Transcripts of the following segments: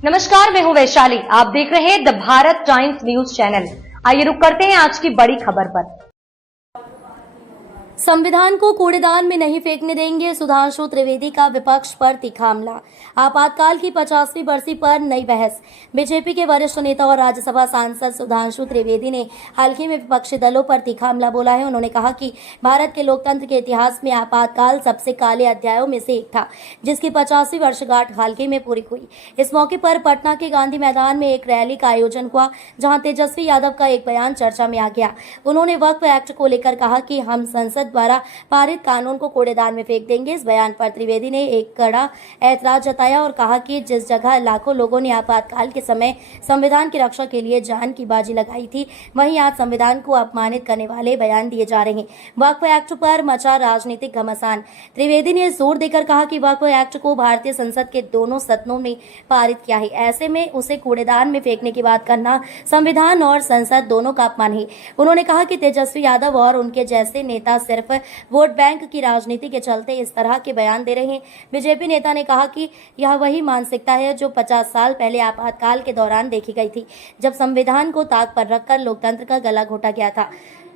नमस्कार, मैं हूं वैशाली। आप देख रहे हैं the Bharat times news channel. आइए रुक करते हैं आज की बड़ी खबर पर। संविधान को कूड़ेदान में नहीं फेंकने देंगे, सुधांशु त्रिवेदी का विपक्ष पर तीखा हमला। आपातकाल की 50वीं बरसी पर नई बहस। बीजेपी के वरिष्ठ नेता और राज्यसभा सांसद सुधांशु त्रिवेदी ने हाल ही में विपक्षी दलों पर तीखा हमला बोला है। उन्होंने कहा कि भारत के लोकतंत्र के इतिहास में आपातकाल सबसे काले अध्यायों में से एक था, जिसकी 50वीं वर्षगांठ हाल ही में पूरी हुई। इस मौके पर पटना के गांधी मैदान में एक रैली का आयोजन हुआ, जहां तेजस्वी यादव का एक बयान चर्चा में आ गया। उन्होंने वक्फ एक्ट को लेकर कहा कि हम संसद द्वारा पारित कानून को कूड़ेदान में फेंक देंगे। इस बयान पर त्रिवेदी ने एक कड़ा ऐतराज जताया और कहा कि जिस जगह लाखों लोगों ने आपातकाल के समय संविधान की रक्षा के लिए जान की बाजी लगाई थी, वहीं आज संविधान को अपमानित करने वाले बयान दिए जा रहे हैं। वक्फ एक्ट पर मचा राजनीतिक घमासान। त्रिवेदी ने जोर देकर कहा कि वक्फ एक्ट को भारतीय संसद के दोनों सदनों में पारित किया है, ऐसे में उसे कूड़ेदान में फेंकने की बात करना संविधान और संसद दोनों का अपमान है। उन्होंने कहा कि तेजस्वी यादव और उनके जैसे नेता सिर्फ वोट बैंक की राजनीति के चलते इस तरह के बयान दे रहे हैं। बीजेपी नेता ने कहा कि यह वही मानसिकता है जो 50 साल पहले आपातकाल के दौरान देखी गई थी, जब संविधान को ताक पर रखकर लोकतंत्र का गला घोटा गया था।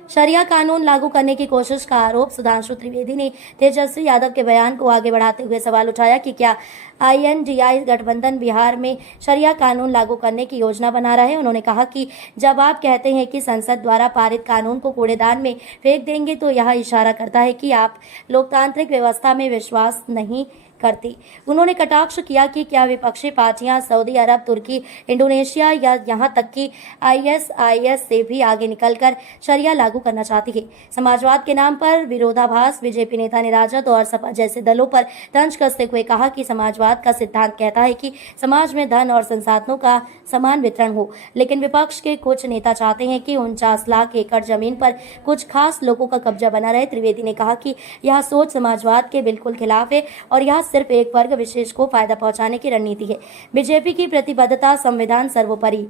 शरिया कानून लागू करने की कोशिश का आरोप। सुधांशु त्रिवेदी ने तेजस्वी यादव के बयान को आगे बढ़ाते हुए सवाल उठाया कि क्या INDI गठबंधन बिहार में शरिया कानून लागू करने की योजना बना रहा है। उन्होंने कहा कि जब आप कहते हैं कि संसद द्वारा पारित कानून को कूड़ेदान में फेंक देंगे, तो यह इशारा करता है कि आप लोकतांत्रिक व्यवस्था में विश्वास नहीं करती। उन्होंने कटाक्ष किया कि क्या विपक्षी पार्टियां सऊदी अरब, तुर्की, इंडोनेशिया या यहां तक कि ISIS से भी आगे निकलकर शरिया लागू करना चाहती है। समाजवाद के नाम पर विरोधाभास। बीजेपी नेता ने राजद और सपा जैसे दलों पर तंज कसते हुए कहा कि समाजवाद का सिद्धांत कहता है कि समाज में धन और संसाधनों का समान वितरण हो, लेकिन विपक्ष के कुछ नेता चाहते हैं कि 49 लाख एकड़ जमीन पर कुछ खास लोगों का कब्जा बना रहे। त्रिवेदी ने कहा कि यह सोच समाजवाद के बिल्कुल खिलाफ है और यह सिर्फ एक वर्ग विशेष को फायदा पहुंचाने की रणनीति है। बीजेपी की प्रतिबद्धता संविधान सर्वोपरि।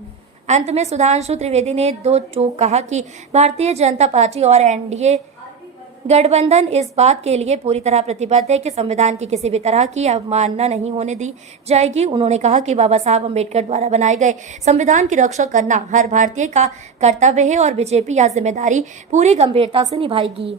अंत में सुधांशु त्रिवेदी ने दो टूक कहा कि भारतीय जनता पार्टी और NDA गठबंधन इस बात के लिए पूरी तरह प्रतिबद्ध है कि संविधान की किसी भी तरह की अवमानना नहीं होने दी जाएगी। उन्होंने कहा कि बाबा साहब अम्बेडकर द्वारा बनाए गए संविधान की रक्षा करना हर भारतीय का कर्तव्य है और बीजेपी यह जिम्मेदारी पूरी गंभीरता से निभाएगी।